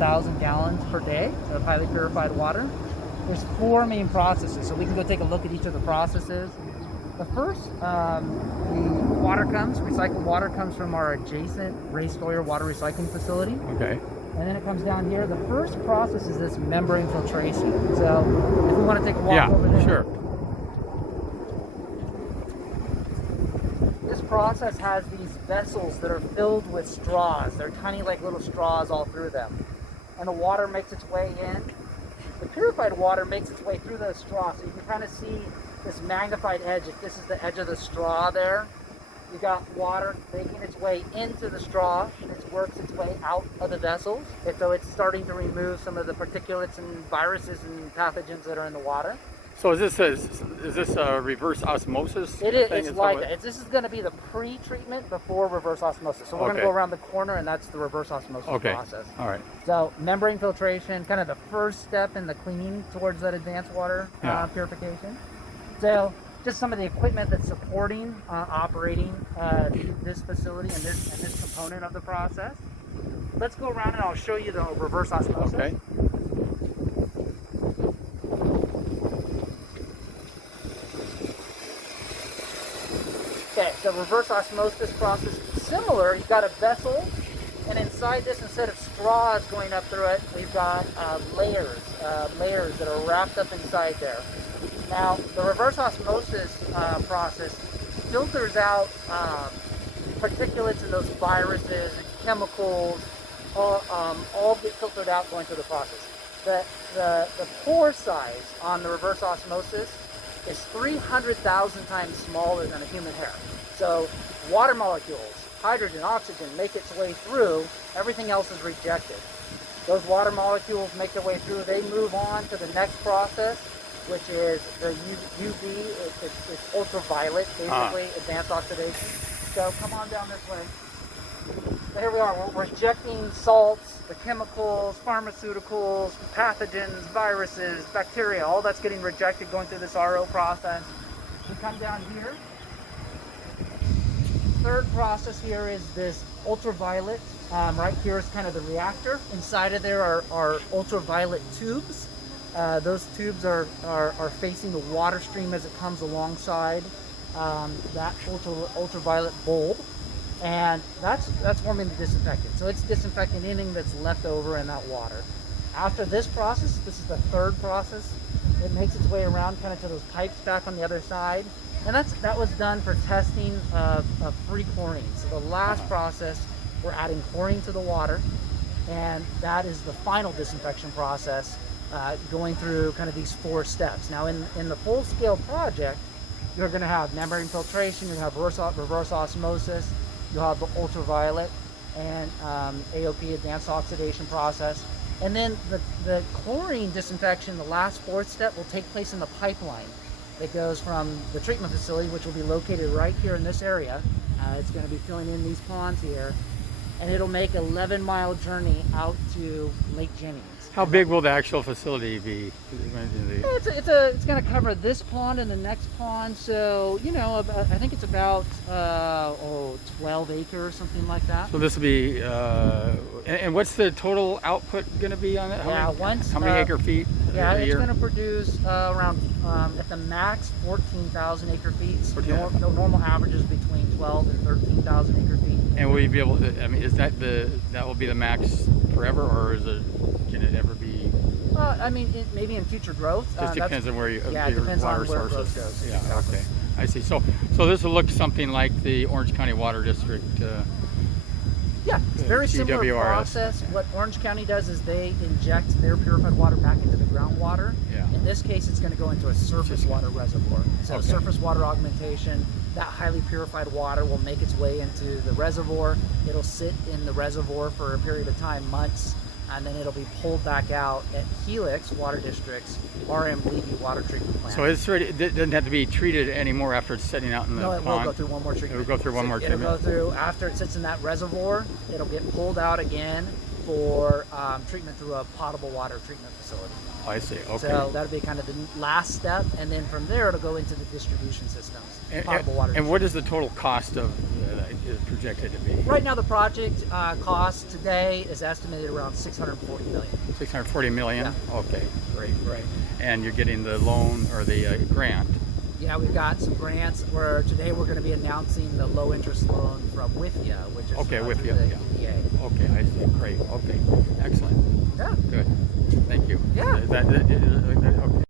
100,000 gallons per day of highly purified water. There's 4 main processes, so we can go take a look at each of the processes. The first, recycled water comes from our adjacent Race Oil water recycling facility. Okay. And then it comes down here. The first process is this membrane filtration. So if we want to take a walk over there. Sure. This process has these vessels that are filled with straws. They're tiny, like little straws all through them. And the water makes its way in. The purified water makes its way through those straws. So you can kind of see this magnified edge. If this is the edge of the straw there, you got water making its way into the straw, and it works its way out of the vessels. And so it's starting to remove some of the particulates and viruses and pathogens that are in the water. So is this a reverse osmosis? It is. It's like that. This is going to be the pre-treatment before reverse osmosis. So we're going to go around the corner, and that's the reverse osmosis process. All right. So membrane filtration, kind of the first step in the cleaning towards that advanced water purification. So just some of the equipment that's supporting operating this facility and this component of the process. Let's go around and I'll show you the reverse osmosis. Okay. Okay, so reverse osmosis process is similar. You've got a vessel, and inside this, instead of straws going up through it, we've got layers that are wrapped up inside there. Now, the reverse osmosis process filters out particulates and those viruses and chemicals, all get filtered out going through the process. The pore size on the reverse osmosis is 300,000 times smaller than a human hair. So water molecules, hydrogen, oxygen, make its way through. Everything else is rejected. Those water molecules make their way through. They move on to the next process, which is the UV. It's ultraviolet, basically, advanced oxidation. So come on down this way. So here we are. We're rejecting salts, the chemicals, pharmaceuticals, pathogens, viruses, bacteria. All that's getting rejected going through this RO process. We come down here. Third process here is this ultraviolet. Right here is kind of the reactor. Inside of there are ultraviolet tubes. Those tubes are facing the water stream as it comes alongside that ultraviolet bulb. And that's forming the disinfectant. So it's disinfecting anything that's left over in that water. After this process, this is the third process, it makes its way around kind of to those pipes back on the other side. And that was done for testing of free chlorine. So the last process, we're adding chlorine to the water, and that is the final disinfection process, going through kind of these 4 steps. Now in the full-scale project, you're going to have membrane filtration, you're going to have reverse osmosis, you'll have the ultraviolet and AOP, advanced oxidation process. And then the chlorine disinfection, the last 4th step, will take place in the pipeline that goes from the treatment facility, which will be located right here in this area. It's going to be filling in these ponds here, and it'll make an 11-mile journey out to Lake Jennings. How big will the actual facility be? It's going to cover this pond and the next pond, so I think it's about 12 acres, something like that. So this will be, and what's the total output going to be on it? How many acre feet? Yeah, it's going to produce around at the max 14,000 acre feet. The normal average is between 12 and 13,000 acre feet. And will you be able to? I mean, is that will be the max forever, or can it ever be? Maybe in future growth. Just depends on where your depends water on where sources. Growth goes. Yeah, exactly. okay, I see. So this will look something like the Orange County Water District. Yeah, it's a very similar process. What Orange County does is they inject their purified water back into the groundwater. Yeah. In this case, it's going to go into a surface water reservoir. So surface water augmentation, that highly purified water will make its way into the reservoir. It'll sit in the reservoir for a period of time, months, and then it'll be pulled back out at Helix Water District's RM Levy water treatment plant. So it doesn't have to be treated anymore after it's setting out in the pond? No, it will go through one more treatment. It will go through one more treatment? It'll go through, after it sits in that reservoir, it'll get pulled out again for treatment through a potable water treatment facility. I see, okay. So that'll be kind of the last step, and then from there it'll go into the distribution systems, potable water. And what is the total cost of is projected to be? Right now, the project cost today is estimated around $640 million. 640 million? Yeah. Okay, great. And you're getting the loan or the grant? Yeah, we've got some grants where today we're going to be announcing the low interest loan from WIFIA, which is Okay, through WIFIA, the yeah. EPA. Okay, I see. Great. Okay, excellent. Yeah. Good. Thank you. Yeah. Is that